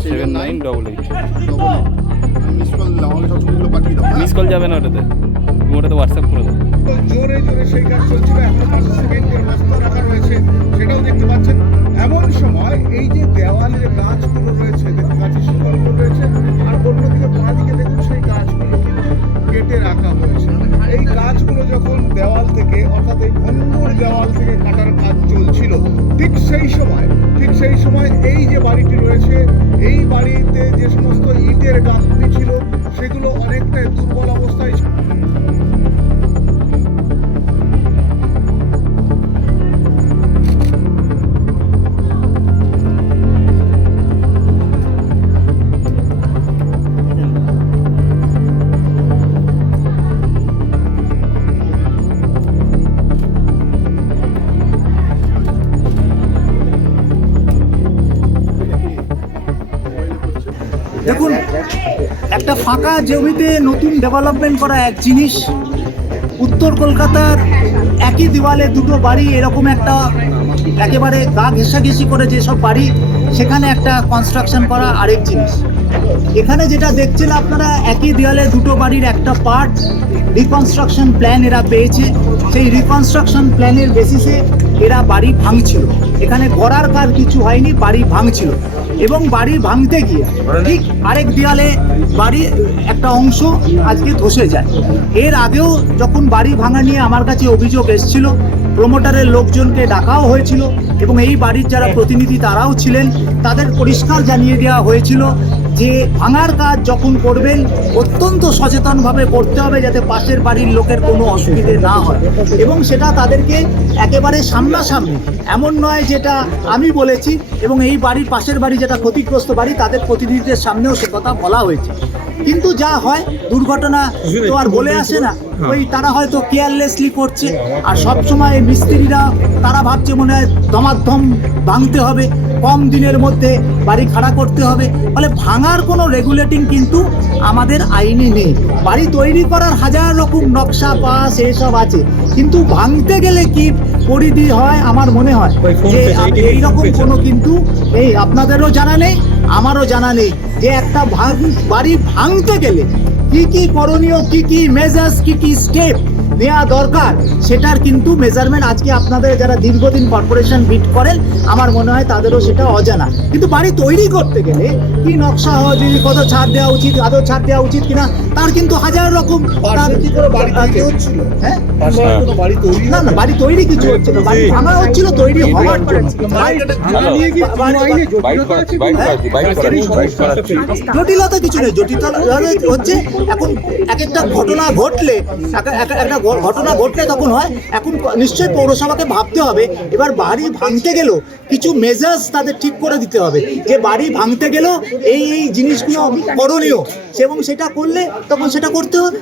Double eight miss call আমাকে সব ছবিগুলো পাঠিয়ে দাও? মিস কল যাবে না ওটাতে। তুমি ওটাতে হোয়াটসঅ্যাপ করে দাও। জোরে জোরে সেই কাজ চলছিল এখন পাশে সিমেন্টের বস্তা রাখা রয়েছে সেটাও দেখতে পাচ্ছেন। এমন সময় এই যে দেওয়ালের গাছগুলো রয়েছে দেখুন গাছের শিকড়গুলো রয়েছে আর অন্যদিকে বাঁ দিকে দেখুন সেই গাছগুলো কিন্তু কেটে রাখা হয়েছে। এই গাছগুলো যখন দেওয়াল থেকে অর্থাৎ এই ভঙ্গুর দেওয়াল থেকে কাটার কাজ চলছিল ঠিক সেই সময় ঠিক সেই সময় এই যে বাড়িটি রয়েছে এই বাড়িতে যে সমস্ত ইটের গাঁথনি দেখুন, একটা ফাঁকা জমিতে নতুন ডেভেলপমেন্ট করা এক জিনিস। উত্তর কলকাতার একই দেওয়ালে দুটো বাড়ি, এরকম একটা একেবারে গা ঘেঁষাঘেঁষি করে যেসব বাড়ি, সেখানে একটা কনস্ট্রাকশন করা আরেক জিনিস। এখানে যেটা দেখছেন আপনারা, একই দেওয়ালে দুটো বাড়ির একটা পার্ট রিকনস্ট্রাকশন প্ল্যান এরা পেয়েছে। সেই রিকনস্ট্রাকশন প্ল্যানের বেসিসে এরা বাড়ি ভাঙছিল। এখানে গড়ার কাজ কিছু হয়নি, বাড়ি ভাঙছিল। এবং বাড়ি ভাঙতে গিয়ে ঠিক আরেক দেয়ালে বাড়ি, একটা অংশ আজকে ধসে যায়। এর আগেও যখন বাড়ি ভাঙা নিয়ে আমার কাছে অভিযোগ এসেছিল প্রমোটারের লোকজনকে ডাকাও হয়েছিল এবং এই বাড়ির যারা প্রতিনিধি তারাও ছিলেন, তাদের পরিষ্কার জানিয়ে দেওয়া হয়েছিল যে ভাঙার কাজ যখন করবেন, অত্যন্ত সচেতনভাবে করতে হবে যাতে পাশের বাড়ির লোকের কোনো অসুবিধে না হয়। এবং সেটা তাদেরকে একেবারে সামনাসামনি, এমন নয় যেটা আমি বলেছি, এবং এই বাড়ির পাশের বাড়ি যেটা ক্ষতিগ্রস্ত বাড়ি, তাদের প্রতিনিধিদের সামনেও সে কথা বলা হয়েছে। কিন্তু যা হয় দুর্ঘটনা তো আর বলে আসে না। ওই তারা হয়তো কেয়ারলেসলি করছে। আর সব সময় মিস্ত্রিরা তারা ভাবছে মনে হয় দমাধম ভাঙতে হবে কম দিনের মধ্যে বাড়ি খাড়া করতে হবে। ফলে ভাঙার কোনো রেগুলেটিং কিন্তু আমাদের আইনে নেই। বাড়ি তৈরি করার হাজার রকম নকশা পাস এসব আছে। কিন্তু ভাঙতে গেলে কি পরিধি হয় আমার মনে হয়? যে এইরকম কোনো কিন্তু এই আপনাদেরও জানা নেই আমারও জানা নেই। যে একটা বাড়ি ভাঙতে গেলে কি কি করণীয় কি কি মেজার্স কি কি স্টেপ নেওয়া দরকার সেটার কিন্তু মেজারমেন্ট আজকে আপনাদের যারা দীর্ঘদিন কর্পোরেশন বিট করেন আমার মনে হয় তাদেরও সেটা অজানা। কিন্তু বাড়ি তৈরি করতে গেলে কি নকশা হওয়া যদি কত ছাড় দেওয়া উচিত আদৌ ছাড় দেওয়া উচিত কিনা তার কিন্তু হাজার রকম তার কি করে বাড়ি তৈরি হ্যাঁ? তৈরি না না বাড়ি তৈরি কিছু হচ্ছে না বাড়ি ভাঙা হচ্ছিল তৈরি হওয়ার আইনে জটিলতা কিছু নেই জটিলতা হচ্ছে এখন এক একটা ঘটনা ঘটলে এক- এক- একটা ঘটনা ঘটলে তখন হয়, এখন নিশ্চয়ই পৌরসভাকে ভাবতে হবে, এবার বাড়ি ভাঙতে গেলেও কিছু মেজার্স তাদের ঠিক করে দিতে হবে, যে বাড়ি ভাঙতে গেলেও এই এই জিনিসগুলো করণীয়, এবং সেটা করলে তখন সেটা করতে হবে।